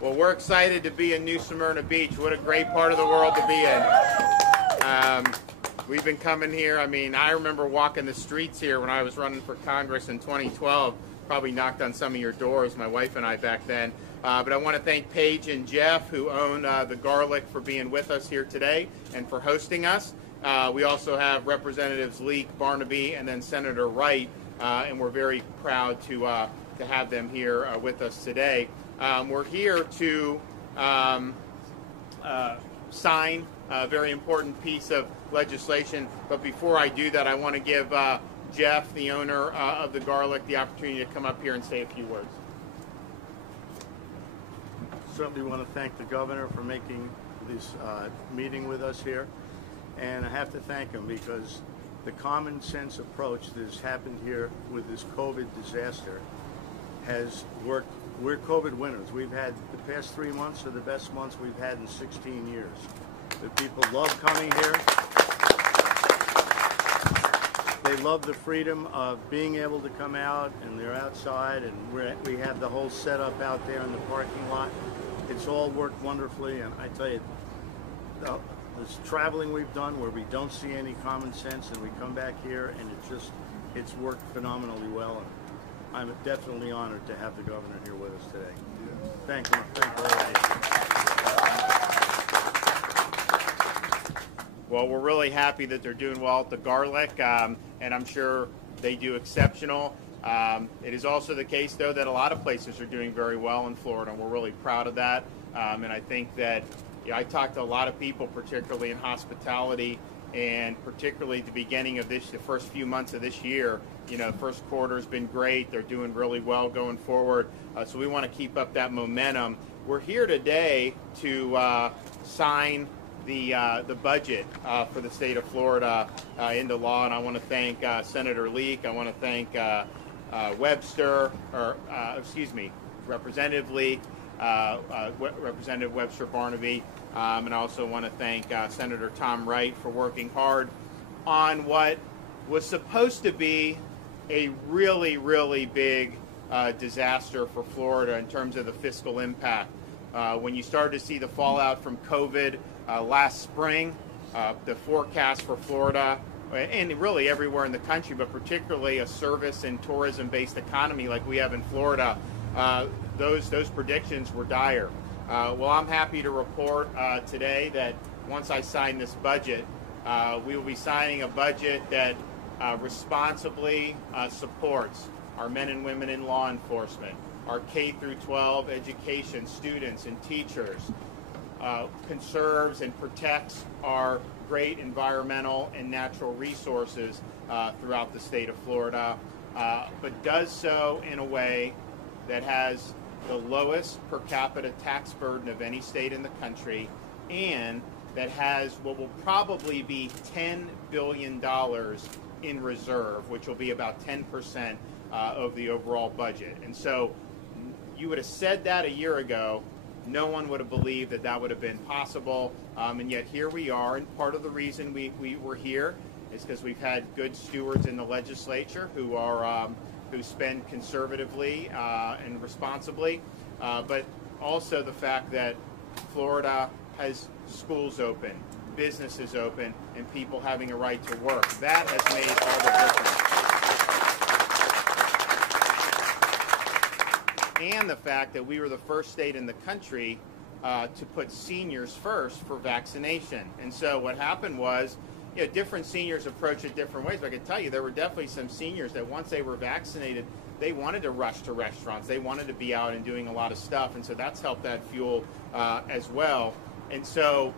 Well, we're excited to be in New Smyrna Beach. What a great part of the world to be in. We've been coming here. I mean, I remember walking the streets here when I was running for Congress in 2012. Probably knocked on some of your doors, my wife and I back then. But I want to thank Paige and Jeff, who own the Garlic, for being with us here today and for hosting us. We also have Representatives Leek, Barnaby, and then Senator Wright, and we're very proud to have them here with us today. We're here to sign a very important piece of legislation, but before I do that, I want to give Jeff, the owner of the Garlic, the opportunity to come up here and say a few words. Certainly want to thank the governor for making this meeting with us here, and I have to thank him because the common sense approach that has happened here with this COVID disaster has worked. We're COVID winners. We've had the past 3 months are the best months we've had in 16 years. The people love coming here. They love the freedom of being able to come out, and they're outside, and we have the whole setup out there in the parking lot. It's all worked wonderfully, and I tell you, this traveling we've done where we don't see any common sense, and we come back here, and it's worked phenomenally well. And I'm definitely honored to have the governor here with us today. Yes. Thank you. Thank you. Well, we're really happy that they're doing well at the Garlic, and I'm sure they do exceptional. It is also the case, though, that a lot of places are doing very well in Florida, and we're really proud of that. And I think that I talked to a lot of people, particularly in hospitality, and particularly at the beginning of the first few months of this year. First quarter has been great. They're doing really well going forward. So we want to keep up that momentum. We're here today to sign the budget for the state of Florida into law, and I want to thank Senator Leek. I want to thank Representative Leek, Representative Webster Barnaby, and I also want to thank Senator Tom Wright for working hard on what was supposed to be a really, really big disaster for Florida in terms of the fiscal impact. When you started to see the fallout from COVID last spring, the forecast for Florida, and really everywhere in the country, but particularly a service and tourism-based economy like we have in Florida, those predictions were dire. Well, I'm happy to report today that once I sign this budget, we will be signing a budget that responsibly supports our men and women in law enforcement, our K through 12 education students and teachers, conserves and protects our great environmental and natural resources throughout the state of Florida, but does so in a way that has the lowest per capita tax burden of any state in the country, and that has what will probably be $10 billion in reserve, which will be about 10% of the overall budget. And so you would have said that a year ago, no one would have believed that that would have been possible, and yet here we are. And part of the reason we were here is because we've had good stewards in the legislature who spend conservatively and responsibly, but also the fact that Florida has schools open, businesses open, and people having a right to work. That has made all the difference. And the fact that we were the first state in the country to put seniors first for vaccination. And so what happened was, different seniors approach it different ways. But I can tell you there were definitely some seniors that once they were vaccinated, they wanted to rush to restaurants. They wanted to be out and doing a lot of stuff. And so that's helped that fuel as well. And so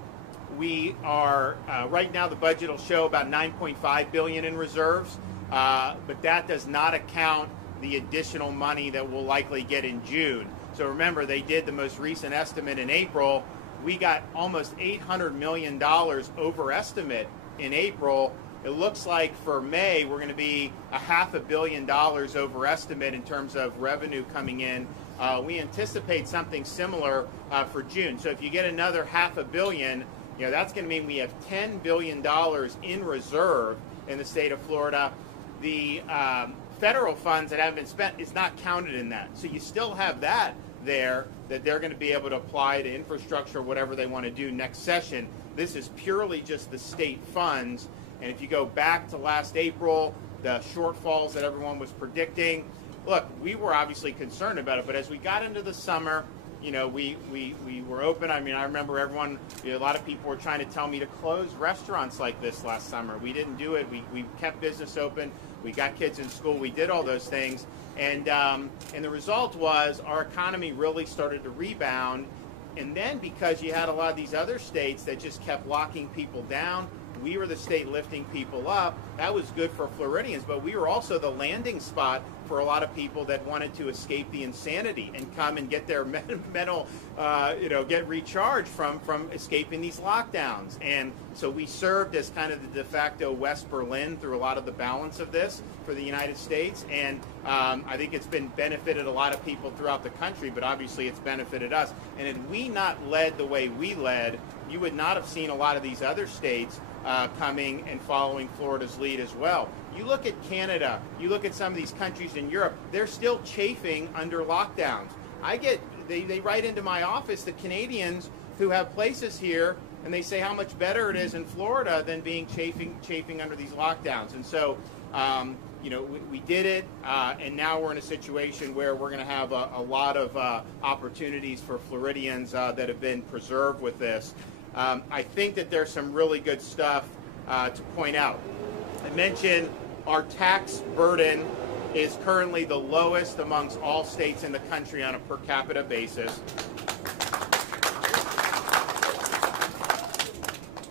we are, right now the budget will show about $9.5 billion in reserves, but that does not account the additional money that we'll likely get in June. So remember, they did the most recent estimate in April. We got almost $800 million over estimate in April. It looks like for May we're going to be $500 million over estimate in terms of revenue coming in. We anticipate something similar for June. So if you get another $500 million, that's going to mean we have $10 billion in reserve in the state of Florida. The federal funds that haven't been spent is not counted in that. So you still have that there that they're going to be able to apply to infrastructure, whatever they want to do next session. This is purely just the state funds. And if you go back to last April, the shortfalls that everyone was predicting, look, we were obviously concerned about it, but as we got into the summer, we were open. I mean, I remember everyone, a lot of people were trying to tell me to close restaurants like this last summer. We didn't do it. We kept business open. We got kids in school. We did all those things. And the result was our economy really started to rebound. And then because you had a lot of these other states that just kept locking people down, we were the state lifting people up. That was good for Floridians, but we were also the landing spot for a lot of people that wanted to escape the insanity and come and get their mental, get recharged from escaping these lockdowns. And so we served as kind of the de facto West Berlin through a lot of the balance of this for the United States. And I think it's benefited a lot of people throughout the country, but obviously it's benefited us. And had we not led the way we led, you would not have seen a lot of these other states coming and following Florida's lead as well. You look at Canada, you look at some of these countries in Europe, they're still chafing under lockdowns. They write into my office, the Canadians who have places here, and they say how much better it is in Florida than being chafing under these lockdowns. And so, we did it, and now we're in a situation where we're going to have a lot of opportunities for Floridians that have been preserved with this. I think that there's some really good stuff to point out. I mentioned our tax burden is currently the lowest amongst all states in the country on a per capita basis.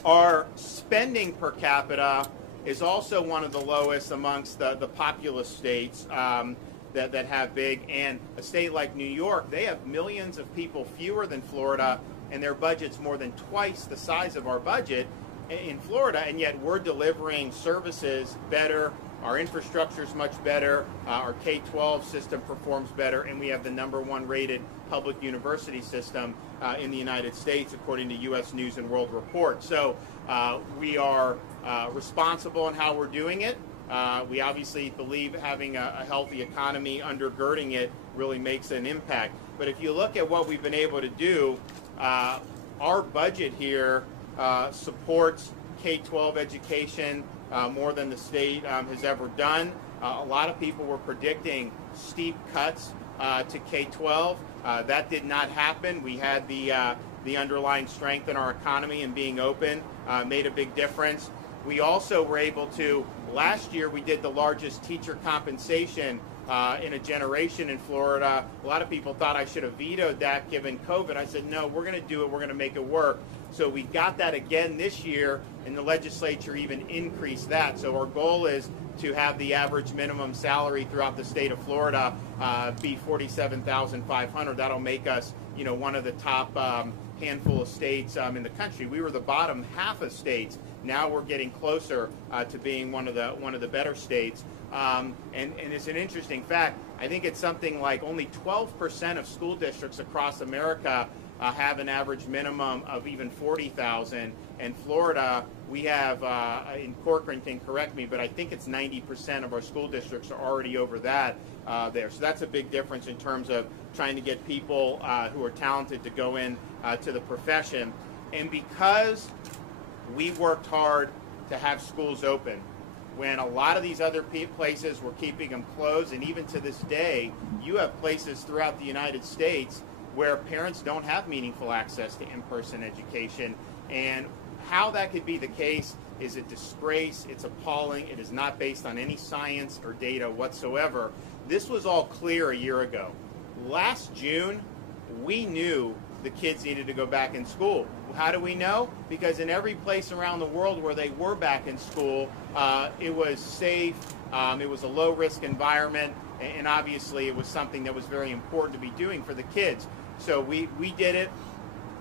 Our spending per capita is also one of the lowest amongst the populous states that have big. And a state like New York, they have millions of people fewer than Florida, and their budget's more than twice the size of our budget in Florida, and yet we're delivering services better. Our infrastructure is much better. Our K-12 system performs better, and we have the #1 rated public university system in the United States, according to U.S. News and World Report. So we are responsible in how we're doing it. We obviously believe having a healthy economy undergirding it really makes an impact. But if you look at what we've been able to do, our budget here supports K-12 education more than the state has ever done. A lot of people were predicting steep cuts to K-12. That did not happen. We had the underlying strength in our economy and being open made a big difference. We also were able to, last year we did the largest teacher compensation in a generation in Florida. A lot of people thought I should have vetoed that given COVID. I said, no, we're going to do it. We're going to make it work. So we got that again this year, and the legislature even increased that. So our goal is to have the average minimum salary throughout the state of Florida be $47,500. That'll make us, one of the top handful of states in the country. We were the bottom half of states. Now we're getting closer to being one of the better states. And it's an interesting fact. I think it's something like only 12% of school districts across America have an average minimum of even $40,000. And Florida, we have, and Corcoran can correct me, but I think it's 90% of our school districts are already over that there. So that's a big difference in terms of trying to get people who are talented to go in to the profession. And because we worked hard to have schools open, when a lot of these other places were keeping them closed, and even to this day, you have places throughout the United States where parents don't have meaningful access to in-person education. And how that could be the case is a disgrace. It's appalling. It is not based on any science or data whatsoever. This was all clear a year ago. Last June, we knew the kids needed to go back in school. How do we know? Because in every place around the world where they were back in school, it was safe, it was a low-risk environment, and obviously it was something that was very important to be doing for the kids. So we did it,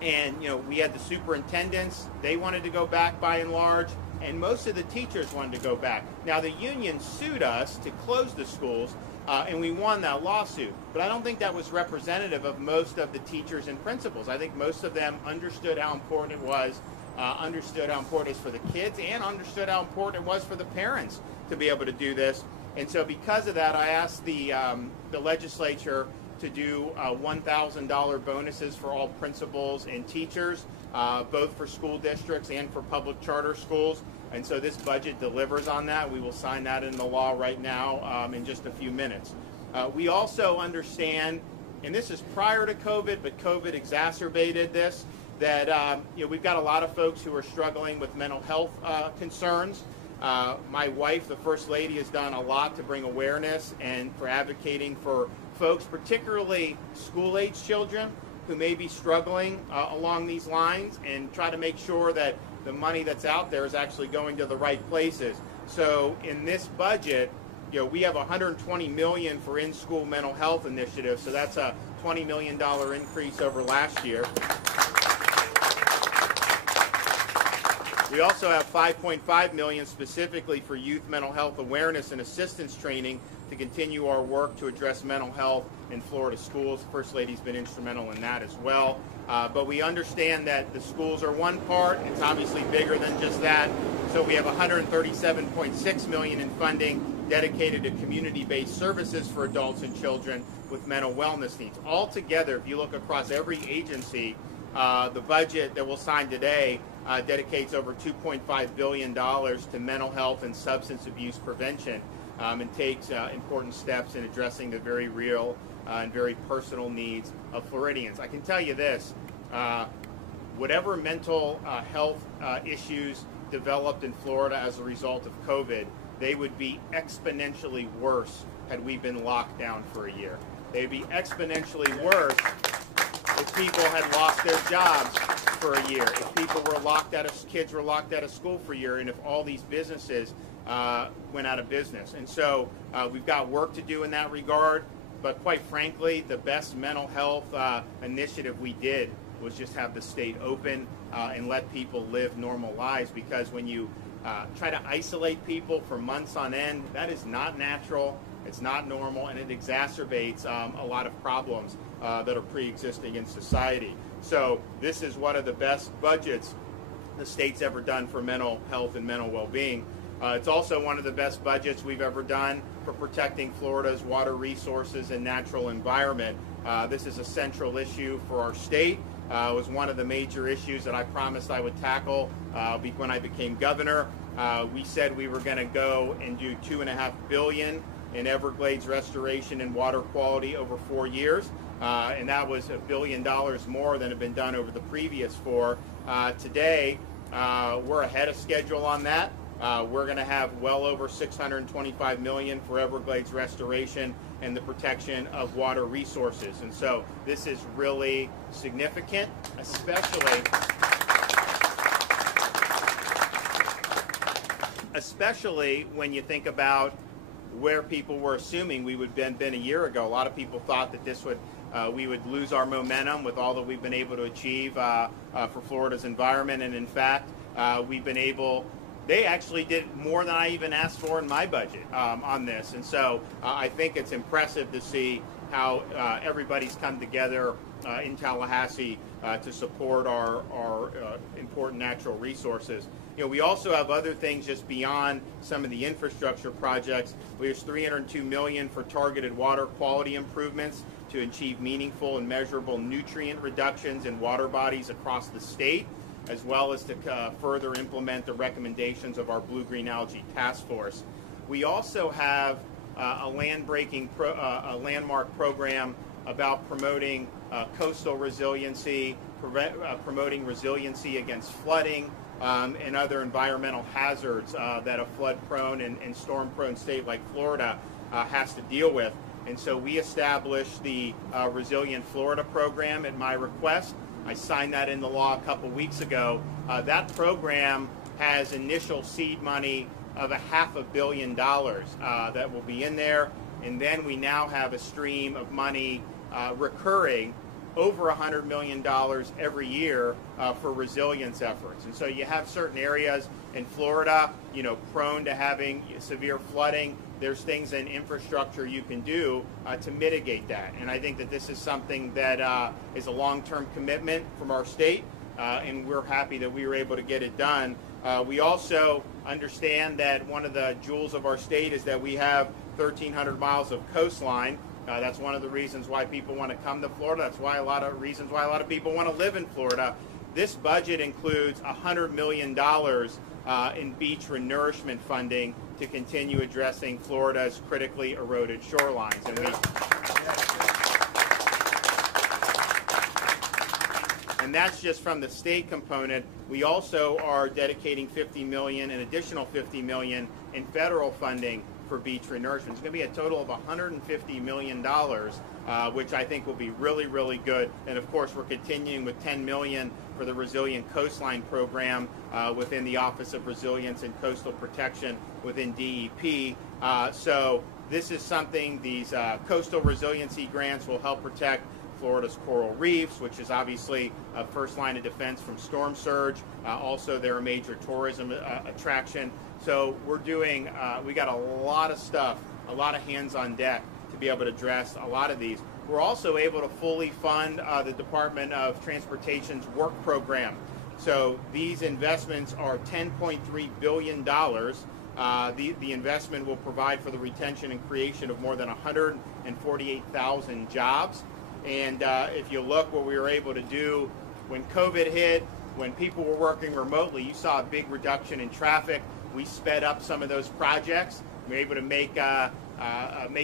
and we had the superintendents. They wanted to go back by and large, and most of the teachers wanted to go back. Now the union sued us to close the schools, and we won that lawsuit. But I don't think that was representative of most of the teachers and principals. I think most of them understood how important it was, understood how important it is for the kids, and understood how important it was for the parents to be able to do this. And so because of that, I asked the legislature to do $1,000 bonuses for all principals and teachers, both for school districts and for public charter schools. And so this budget delivers on that. We will sign that into law right now in just a few minutes. We also understand, and this is prior to COVID, but COVID exacerbated this, that we've got a lot of folks who are struggling with mental health concerns. My wife, the First Lady, has done a lot to bring awareness and for advocating for folks, particularly school-age children who may be struggling along these lines, and try to make sure that the money that's out there is actually going to the right places. So in this budget, we have $120 million for in-school mental health initiatives, so that's a $20 million increase over last year. We also have $5.5 million specifically for youth mental health awareness and assistance training to continue our work to address mental health in Florida schools. The First Lady's been instrumental in that as well. But we understand that the schools are one part. It's obviously bigger than just that. So we have $137.6 million in funding dedicated to community-based services for adults and children with mental wellness needs. Altogether, if you look across every agency, the budget that we'll sign today dedicates over $2.5 billion to mental health and substance abuse prevention, and takes important steps in addressing the very real and very personal needs of Floridians. I can tell you this, whatever mental health issues developed in Florida as a result of COVID, they would be exponentially worse had we been locked down for a year. They'd be exponentially worse if people had lost their jobs for a year, if people were locked out of, kids were locked out of school for a year, and if all these businesses went out of business. And so we've got work to do in that regard, but quite frankly, the best mental health initiative we did was just have the state open and let people live normal lives, because when you try to isolate people for months on end, that is not natural, it's not normal, and it exacerbates a lot of problems that are pre-existing in society. So this is one of the best budgets the state's ever done for mental health and mental well-being. It's also one of the best budgets we've ever done for protecting Florida's water resources and natural environment. This is a central issue for our state. It was one of the major issues that I promised I would tackle when I became governor. We said we were going to go and do $2.5 billion in Everglades restoration and water quality over 4 years. And that was $1 billion more than had been done over the previous 4. Today, we're ahead of schedule on that. We're going to have well over $625 million for Everglades restoration and the protection of water resources. And so this is really significant, especially when you think about where people were assuming we would have been a year ago. A lot of people thought that this would we would lose our momentum with all that we've been able to achieve for Florida's environment, and in fact, we've been able. They actually did more than I even asked for in my budget on this, and so I think it's impressive to see how everybody's come together in Tallahassee to support our important natural resources. We also have other things just beyond some of the infrastructure projects. We have $302 million for targeted water quality improvements to achieve meaningful and measurable nutrient reductions in water bodies across the state, as well as to further implement the recommendations of our Blue-Green Algae Task Force. We also have a landmark program about promoting coastal resiliency, promoting resiliency against flooding, and other environmental hazards that a flood-prone and storm-prone state like Florida has to deal with. And so we established the Resilient Florida program at my request. I signed that into law a couple weeks ago. That program has initial seed money of $500 million that will be in there. And then we now have a stream of money recurring over $100 million every year for resilience efforts. And so you have certain areas in Florida, prone to having severe flooding. There's things in infrastructure you can do to mitigate that. And I think that this is something that is a long-term commitment from our state, and we're happy that we were able to get it done. We also understand that one of the jewels of our state is that we have 1,300 miles of coastline. That's one of the reasons why people want to come to Florida. That's why a lot of people want to live in Florida. This budget includes $100 million in beach renourishment funding to continue addressing Florida's critically eroded shorelines. And that's just from the state component. We also are dedicating $50 million, an additional $50 million in federal funding for beach renourishment. It's going to be a total of $150 million, which I think will be really, really good. And of course, we're continuing with $10 million for the Resilient Coastline Program within the Office of Resilience and Coastal Protection within DEP. So this is something, these coastal resiliency grants will help protect Florida's coral reefs, which is obviously a first line of defense from storm surge. Also, they're a major tourism attraction. So we're doing, we got a lot of stuff, a lot of hands on deck to be able to address a lot of these. We're also able to fully fund the Department of Transportation's work program. So these investments are $10.3 billion. The investment will provide for the retention and creation of more than 148,000 jobs. And if you look what we were able to do when COVID hit, when people were working remotely, you saw a big reduction in traffic. We sped up some of those projects. We were able to make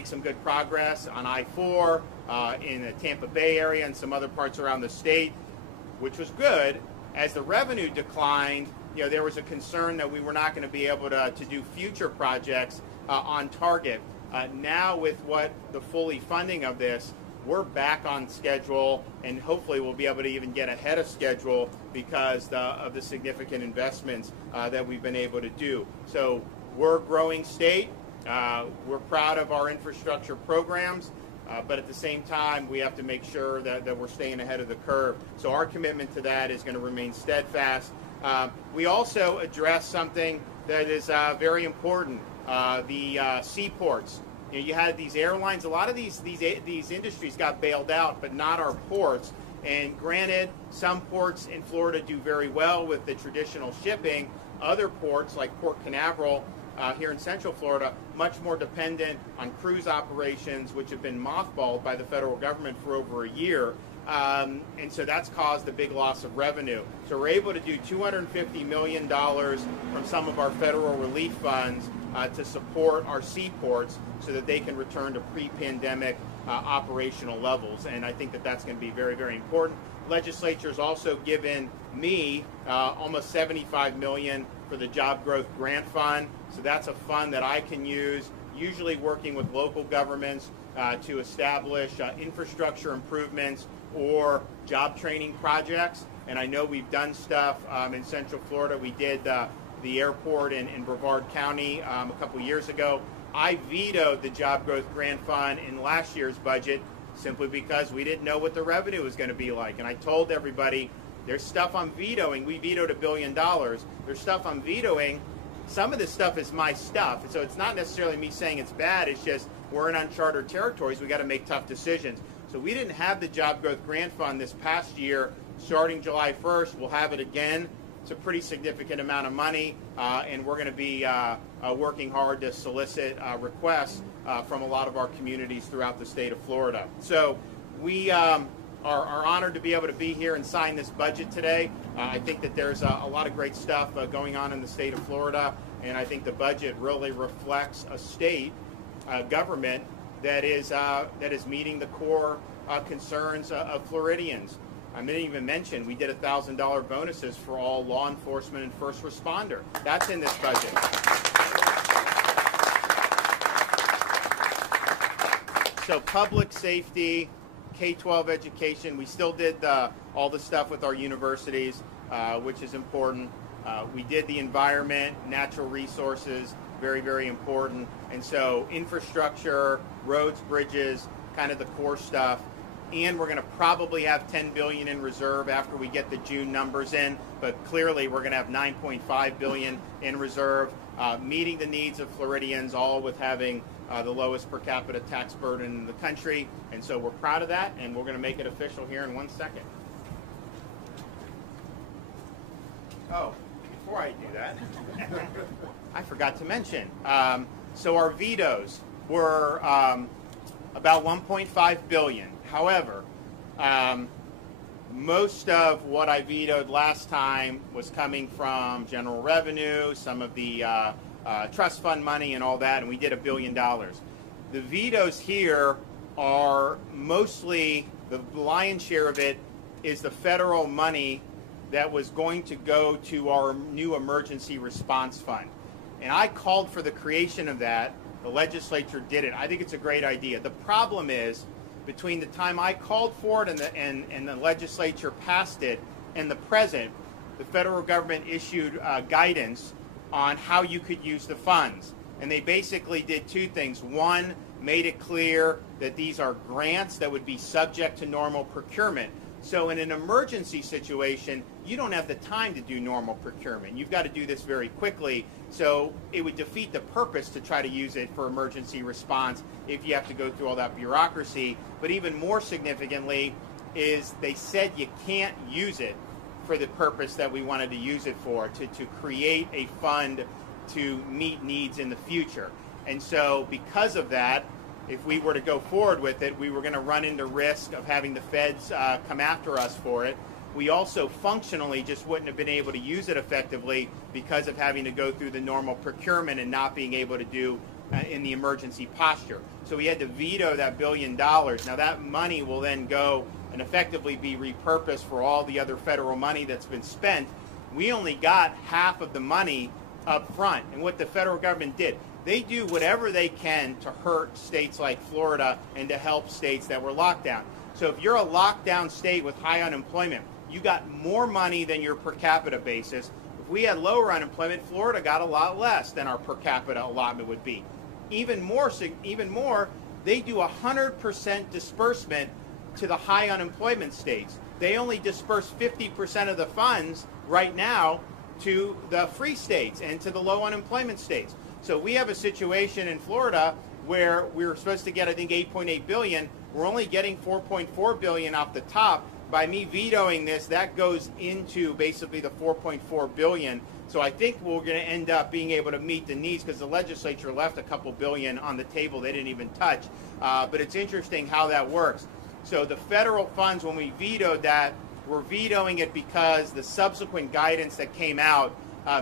some good progress on I-4 in the Tampa Bay area and some other parts around the state, which was good. As the revenue declined, there was a concern that we were not going to be able to do future projects on target. Now with the fully funding of this, we're back on schedule, and hopefully we'll be able to even get ahead of schedule because of the significant investments that we've been able to do. So we're a growing state. We're proud of our infrastructure programs, but at the same time, we have to make sure that we're staying ahead of the curve. So our commitment to that is going to remain steadfast. We also address something that is very important, the seaports. You had these airlines, a lot of these industries got bailed out, but not our ports. And granted, some ports in Florida do very well with the traditional shipping. Other ports, like Port Canaveral here in Central Florida, much more dependent on cruise operations, which have been mothballed by the federal government for over a year. And so that's caused a big loss of revenue. So we're able to do $250 million from some of our federal relief funds to support our seaports so that they can return to pre-pandemic operational levels. And I think that that's going to be very, very important. Legislature has also given me almost $75 million for the Job Growth Grant Fund. So that's a fund that I can use, usually working with local governments to establish infrastructure improvements or job training projects. And I know we've done stuff in Central Florida. We did the airport in Brevard County a couple years ago. I vetoed the Job Growth Grant Fund in last year's budget simply because we didn't know what the revenue was going to be like. And I told everybody, there's stuff I'm vetoing. We vetoed $1 billion. There's stuff I'm vetoing. Some of this stuff is my stuff. So it's not necessarily me saying it's bad. It's just we're in uncharted territories. We got to make tough decisions. So we didn't have the Job Growth Grant Fund this past year. Starting July 1st, we'll have it again. It's a pretty significant amount of money, and we're going to be working hard to solicit requests from a lot of our communities throughout the state of Florida. So we are honored to be able to be here and sign this budget today. I think that there's a lot of great stuff going on in the state of Florida, and I think the budget really reflects a state government that is meeting the core concerns of Floridians. I didn't even mention we did $1,000 bonuses for all law enforcement and first responder. That's in this budget. So public safety, K-12 education, we still did all the stuff with our universities, which is important. We did the environment, natural resources, very, very important. And so infrastructure, roads, bridges, kind of the core stuff. And we're going to probably have $10 billion in reserve after we get the June numbers in, but clearly we're going to have $9.5 billion in reserve, meeting the needs of Floridians, all with having the lowest per capita tax burden in the country. And so we're proud of that, and we're going to make it official here in 1 second. Oh, before I do that, I forgot to mention. So our vetoes were about $1.5 billion. However, most of what I vetoed last time was coming from general revenue, some of the trust fund money and all that, and we did $1 billion. The vetoes here are mostly, the lion's share of it is the federal money that was going to go to our new emergency response fund. And I called for the creation of that. The legislature did it. I think it's a great idea. The problem is, between the time I called for it and the legislature passed it and the present, the federal government issued guidance on how you could use the funds. And they basically did two things. One, made it clear that these are grants that would be subject to normal procurement. So in an emergency situation, you don't have the time to do normal procurement. You've got to do this very quickly. So it would defeat the purpose to try to use it for emergency response if you have to go through all that bureaucracy. But even more significantly is they said you can't use it for the purpose that we wanted to use it for, to create a fund to meet needs in the future. And so because of that, if we were to go forward with it, we were going to run into risk of having the feds come after us for it. We also functionally just wouldn't have been able to use it effectively because of having to go through the normal procurement and not being able to do in the emergency posture. So we had to veto that $1 billion. Now that money will then go and effectively be repurposed for all the other federal money that's been spent. We only got half of the money up front. And what the federal government did, they do whatever they can to hurt states like Florida and to help states that were locked down. So if you're a lockdown state with high unemployment, you got more money than your per capita basis. If we had lower unemployment, Florida got a lot less than our per capita allotment would be. Even more, they do 100% disbursement to the high unemployment states. They only disperse 50% of the funds right now to the free states and to the low unemployment states. So we have a situation in Florida where we were supposed to get, I think, $8.8 billion. We're only getting $4.4 billion off the top. By me vetoing this, that goes into basically the $4.4 billion. So I think we're going to end up being able to meet the needs because the legislature left a couple billion on the table they didn't even touch. But it's interesting how that works. So the federal funds, when we vetoed that, we're vetoing it because the subsequent guidance that came out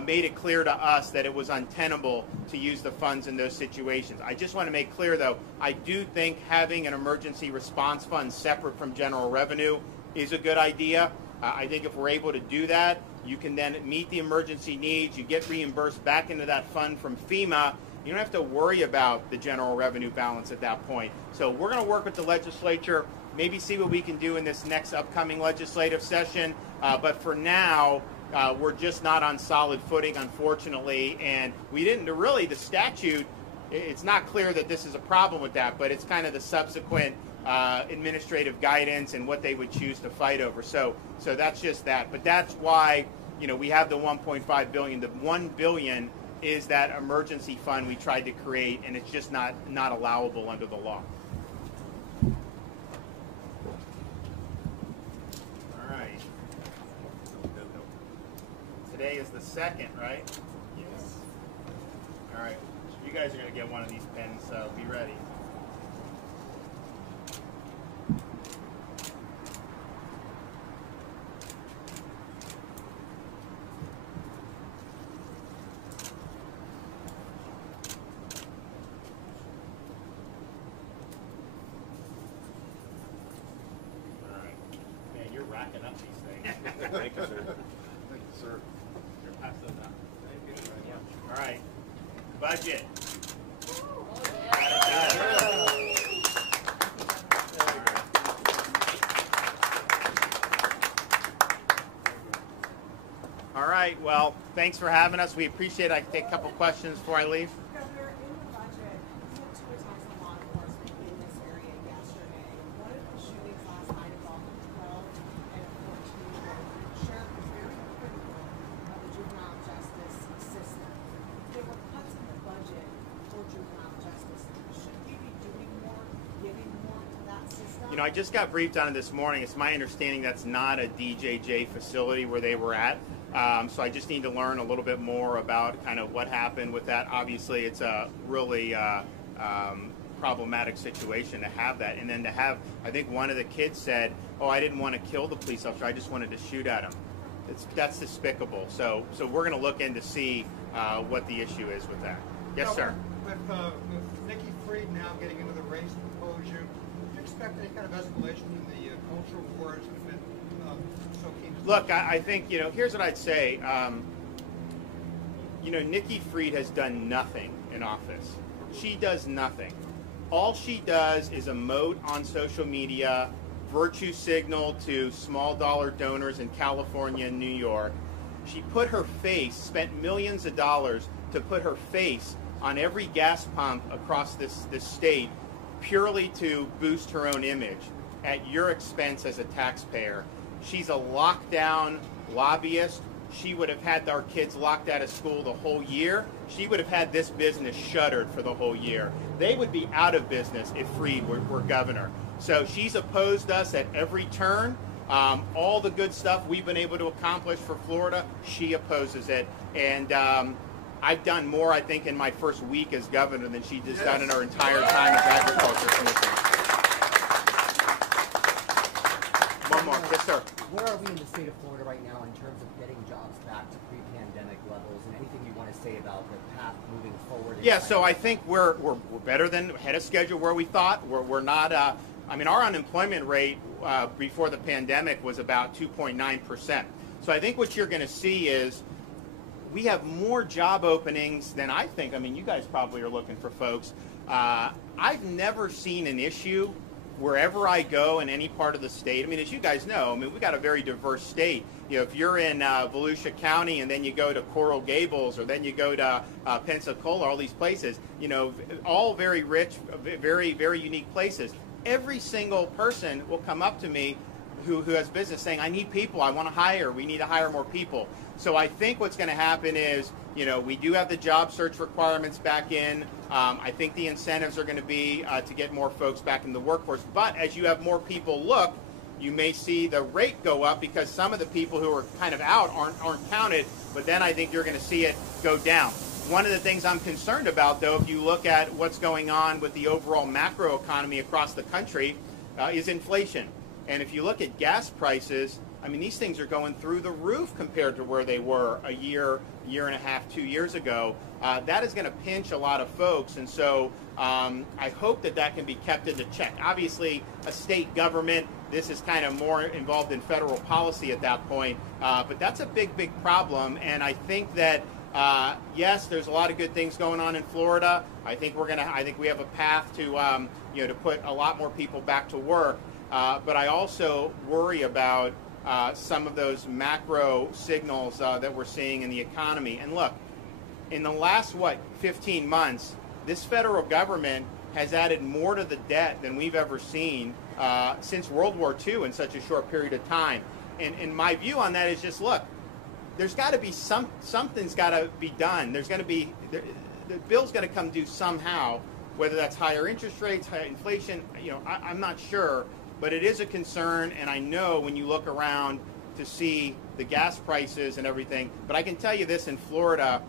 made it clear to us that it was untenable to use the funds in those situations. I just want to make clear, though, I do think having an emergency response fund separate from general revenue is a good idea. I think if we're able to do that, you can then meet the emergency needs. You get reimbursed back into that fund from FEMA. You don't have to worry about the general revenue balance at that point. So we're going to work with the legislature, maybe see what we can do in this next upcoming legislative session. But for now, we're just not on solid footing, unfortunately. And we didn't really, the statute, it's not clear that this is a problem with that, but it's kind of the subsequent administrative guidance and what they would choose to fight over. So that's just that. But that's why, we have the $1.5 billion. The $1 billion is that emergency fund we tried to create, and it's just not allowable under the law. All right. Today is the 2nd, right? Yes. All right. You guys are going to get one of these pens, so be ready. Racking up these things. Thank you, sir. Thank you, sir. Here, pass those out. Thank you. Yeah. All right. Budget. All right. Well, thanks for having us. We appreciate it. I can take a couple questions before I leave. Governor, in the budget, you had 2 attacks on law enforcement in this area yesterday. One of the shootings last night involved a 12 and a 14-year-old. The sheriff was very critical of the juvenile justice system. There were cuts in the budget for juvenile justice. Should we be doing more, giving more to that system? I just got briefed on it this morning. It's my understanding that's not a DJJ facility where they were at. So I just need to learn a little bit more about kind of what happened with that. Obviously, it's a really problematic situation to have that. And then to have, I think one of the kids said, oh, I didn't want to kill the police officer, I just wanted to shoot at him. That's despicable. So we're going to look in to see what the issue is with that. Yes, sir. With Nikki Fried now getting into the race to oppose you, do you expect any kind of escalation in the cultural wars that have been so keen to... Look, I think, here's what I'd say. Nikki Fried has done nothing in office. She does nothing. All she does is emote on social media, virtue signal to small dollar donors in California and New York. She put her face, spent millions of dollars to put her face on every gas pump across this state purely to boost her own image at your expense as a taxpayer. She's a lockdown lobbyist. She would have had our kids locked out of school the whole year. She would have had this business shuttered for the whole year. They would be out of business if Fried were governor. So she's opposed us at every turn. All the good stuff we've been able to accomplish for Florida, she opposes it. And I've done more, I think, in my first week as governor than she has done in her entire time as agriculture commissioner. One more. Yes, sir. Where are we in the state of Florida right now in terms of getting jobs back to pre-pandemic levels, and anything you want to say about the path moving forward? Yeah, so I think we're better than ahead of schedule where we thought. We're not. Our unemployment rate before the pandemic was about 2.9%. So I think what you're going to see is we have more job openings than I think. You guys probably are looking for folks. I've never seen an issue wherever I go in any part of the state. As you guys know, we've got a very diverse state. If you're in Volusia County and then you go to Coral Gables or then you go to Pensacola, all these places, all very rich, very, very unique places. Every single person will come up to me who has business saying, I need people, I want to hire, we need to hire more people. So I think what's going to happen is, we do have the job search requirements back in. I think the incentives are going to be to get more folks back in the workforce. But as you have more people look, you may see the rate go up because some of the people who are kind of out aren't counted. But then I think you're going to see it go down. One of the things I'm concerned about, though, if you look at what's going on with the overall macro economy across the country, is inflation. And if you look at gas prices, these things are going through the roof compared to where they were a year and a half, 2 years ago. That is going to pinch a lot of folks. And so I hope that can be kept into check. Obviously, a state government, this is kind of more involved in federal policy at that point. But that's a big, big problem. And I think that, yes, there's a lot of good things going on in Florida. I think we have a path to, to put a lot more people back to work. But I also worry about some of those macro signals that we're seeing in the economy. And look, in the last, 15 months, this federal government has added more to the debt than we've ever seen since World War II in such a short period of time. And my view on that is just, look, there's got to be something's got to be done. There's going to be, the bill's got to come due somehow, whether that's higher interest rates, higher inflation, I'm not sure. But it is a concern, and I know when you look around to see the gas prices and everything. But I can tell you this, in Florida,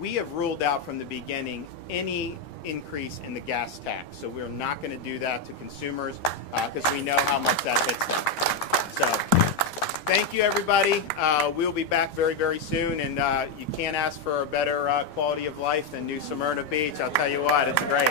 we have ruled out from the beginning any increase in the gas tax. So we're not going to do that to consumers because we know how much that hits them. So thank you, everybody. We'll be back very, very soon. And you can't ask for a better quality of life than New Smyrna Beach. I'll tell you what, it's great.